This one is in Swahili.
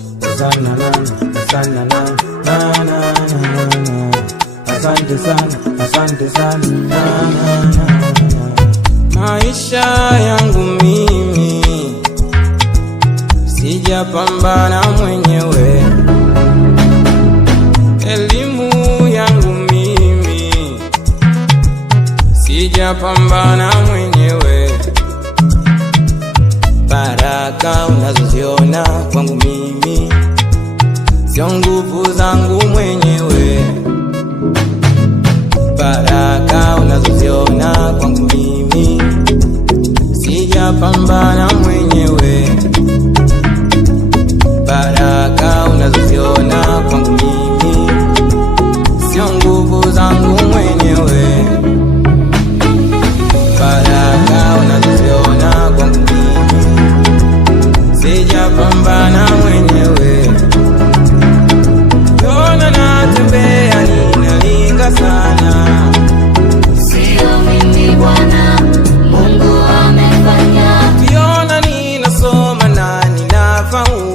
Sana na sana na na na na na. Asante sana na na na. Maisha yangu mimi sijapambana mwenyewe, elimu yangu mimi sijapambana mwenyewe, baraka unazoziona kwangu mimi sio nguvu zangu mwenyewe, baraka unazoziona kwangu mimi sijapambana mwenyewe, baraka unazoziona kwangu mimi sio nguvu zangu mwenyewe, baraka unazoziona kwangu mimi sijapambana mwenyewe. Yona natembea ninalinga sana, sio mimi Bwana, Mungu amefanya. Yona ninasoma na ninafaulu,